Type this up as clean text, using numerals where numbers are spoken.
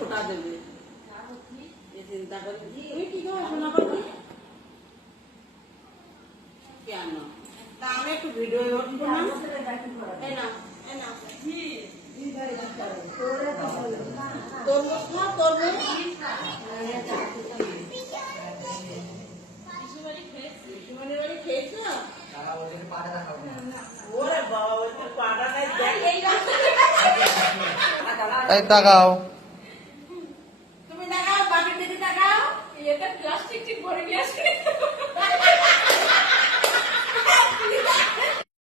ফোটা দেবে চিন্তা করি কেন তা আমি একটু ভিডিও করবো না তরমুজ না তরমুজ খেয়েছো ওরে বাবা পাটা নাই তাকাও